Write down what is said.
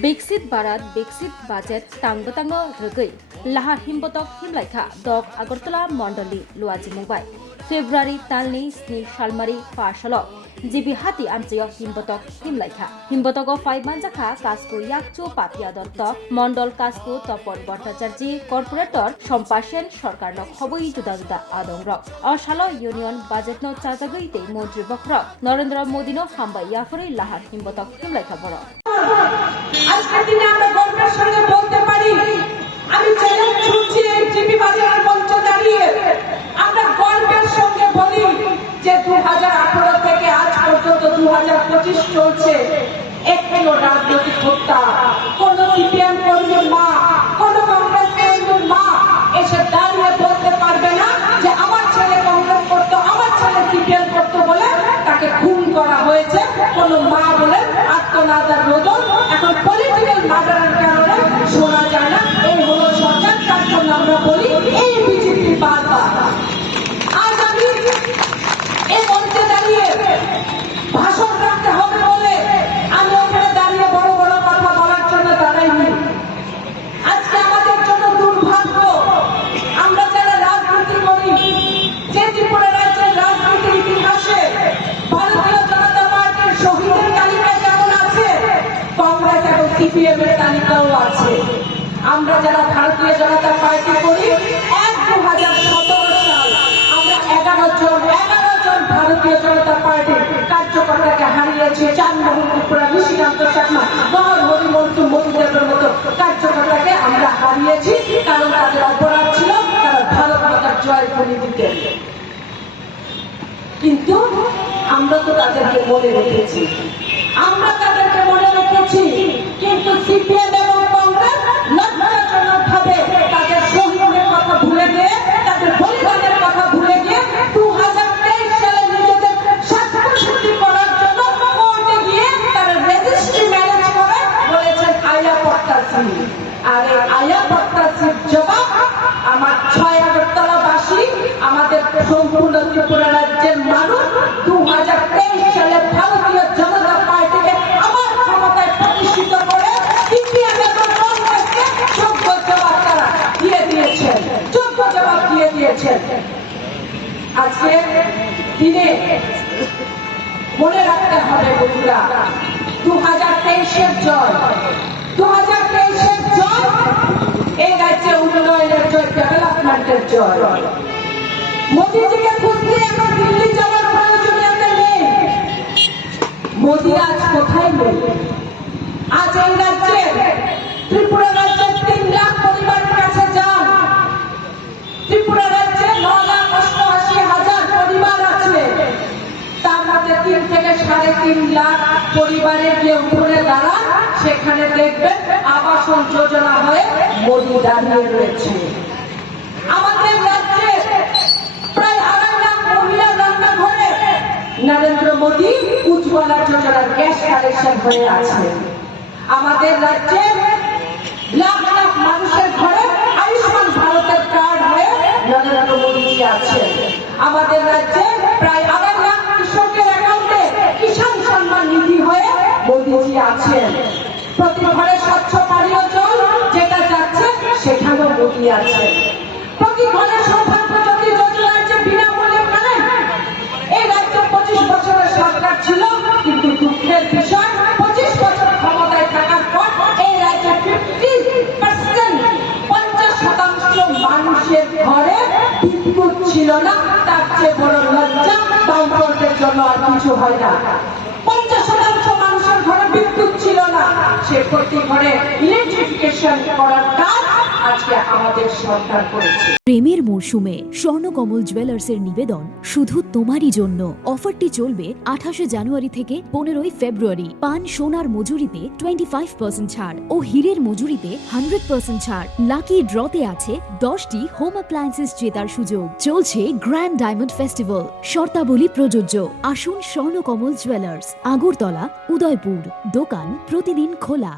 Brexit Barat Brexit budget tanggo rugui lahar himbotok himlaikha dok Agartala Mondoli luaji Mumbai February talni sni shalmari pashalok jibi hati amchio himbotok 5 manjakha kasko yakcho patia dotto Mondol kasko topon Bhattacharji corporator Sompashen সরকারnok hoboi juda juda adongrok ashalo union budget no chajaguite মন্ত্রী বক্রক Narendra Modi no hamba yafuri lahar himbotok himlaikha boro আজকের দিনে আমরা গর্বের সঙ্গে বলতে পারি আমি challenge ছুড়ছি এই জিপি বাজারের মঞ্চে দাঁড়িয়ে আমরা গর্বের সঙ্গে বলি যে 2018 থেকে আজ পর্যন্ত 2025 চলছে একটিও রাজনৈতিক হত্যা কোন সিপিএম কর্মীর মা কোন কংগ্রেস কর্মীর মা এসে দাঁড়িয়ে বলতে পারবে না যে আমার ছেলে কংগ্রেস করতো আমার ছেলে সিপিএম করতো বলে তাকে খুন করা হয়েছে কোন মা বলে আত্মনাদার রোদন এখন পলিটিক্যাল মার্ডারের কারণে শোনা যায় না এই হলো সরকার তার জন্য আমরা বলি এই বিজেপি বারবার আজ আমি এই মঞ্চে দাঁড়িয়ে ভাষণ রাখতে হবে বলে আমি ওখানে দাঁড়িয়ে বড় বড় কথা বলার জন্য দাঁড়াইনি আজকে আমাদের জন্য দুর্ভাগ্য আমরা যারা রাজনীতি করি যে ত্রিপুরা রাজ্যের রাজনীতির ইতিহাসে ভারতীয় জনতা পার্টির শহীদের তালিকায় যেমন আছে কংগ্রেস এবং সিপিএম এর তালিকাও আছে আমরা যারা ভারতীয় জনতা পার্টি করি 2017 সাল আমরা 11 জন ভারতীয় জনতা পার্টির কার্যকর্তাকে হারিয়েছি চাঁদমোহন ত্রিপুরা নিশিকান্ত চাকমা গহর হরিমন্তু মধুদেবের মতো কার্যকর্তাকে আমরা হারিয়েছি কারণ তাদের অপরাধ ছিল তারা ভারত মাতার জয় ধ্বনি দিতেন কিন্তু আমরা তো তাদেরকে মনে রেখেছি কিন্তু সিপিএম এবং কংগ্রেস লজ্জাজনকভাবে তাদের শহীদের কথা ভুলে গিয়ে তাদের বলিদানের কথা ভুলে গিয়ে 2023 সালে নিজেদের স্বার্থসিদ্ধি করার জন্য কোর্টে গিয়ে তারা রেজিস্ট্রি ম্যারেজ করে বলেছেন আয়া পট্টাসি আর এই আয়া পট্টাসির জবাব আমার 6 আগরতলাবাসী আমাদের সম্পূর্ণ ত্রিপুরা রাজ্যের মানুষ 2023 সালে ভারতীয় জনতা পার্টিকে আবার ক্ষমতায় প্রতিষ্ঠিত করে সিপিএম এবং কংগ্রেসকে যোগ্য জবাব তারা দিয়ে দিয়েছেন আজকে দিনে মনে রাখতে হবে বন্ধুরা 2023-এর জয় 2023-এর জয় এই রাজ্যে উন্নয়নের জয় ডেভেলপমেন্টের জয় মোদীজিকে খুঁজতে এখন দিল্লি যাওয়ার প্রয়োজনীয়তা নেই মোদী আজ কোথায় নেই আজ এই রাজ্যে ত্রিপুরা রাজ্যের 3 লাখ পরিবারের কাছে যান ত্রিপুরা রাজ্যে 9,88,000 পরিবার আছে তার মধ্যে 3 থেকে 3.5 লাখ পরিবারে গিয়ে উঠে দাঁড়ান সেখানে দেখবেন আবাসন যোজনা হয়ে মোদী দাঁড়িয়ে রয়েছে আমাদের রাজ্যে প্রায় 2.5 লাখ মহিলা রান্নাঘরে নরেন্দ্র মোদী উজ্জ্বলা যোজনার গ্যাস কানেকশন হয়ে আছে আমাদের রাজ্যে লাখ লাখ মানুষের ঘরে আয়ুষ্মান ভারতের কার্ড হয়ে নরেন্দ্র মোদী আছে আমাদের রাজ্যে প্রায় 2.5 লাখ কৃষকের অ্যাকাউন্টে কিষাণ সম্মান নিধি হয়ে মোদীজি আছেন প্রতি ঘরে স্বচ্ছ পানীয় জল যেটা যাচ্ছে সেখানেও মোদী আছে প্রতি ঘরে সৌভাগ্য জ্যোতি যোজনার যে বিনামূল্যে কারেন্ট এই রাজ্যে 25 বছরের সরকার ছিল কিন্তু দুঃখের বিষয় 25 বছর ক্ষমতায় থাকার পর এই রাজ্যে 50% মানুষের ঘরে বিদ্যুৎ ছিল না তার চেয়ে বড় লজ্জা বামফ্রন্টের জন্য আর কিছু হয় না 50% মানুষের ঘরে বিদ্যুৎ ছিল না সে প্রতি ঘরে ইলেকট্রিফিকেশন করার কাজ আজকে আমাদের সরকার করেছে প্রেমের মরশুমে স্বর্ণকমল জুয়েলার্সের নিবেদন শুধু তোমারই জন্য অফারটি চলবে 28 জানুয়ারি থেকে 15 ফেব্রুয়ারি পান সোনার মজুরিতে 25% ছাড় ও হীরের মজুরিতে 100% ছাড় লাকি ড্রতে আছে 10টি হোম অ্যাপ্লায়েন্সেস জেতার সুযোগ চলছে গ্র্যান্ড ডায়মন্ড ফেস্টিভ্যাল শর্তাবলী প্রযোজ্য আসুন স্বর্ণকমল জুয়েলার্স আগরতলা উদয়পুর দোকান প্রতিদিন খোলা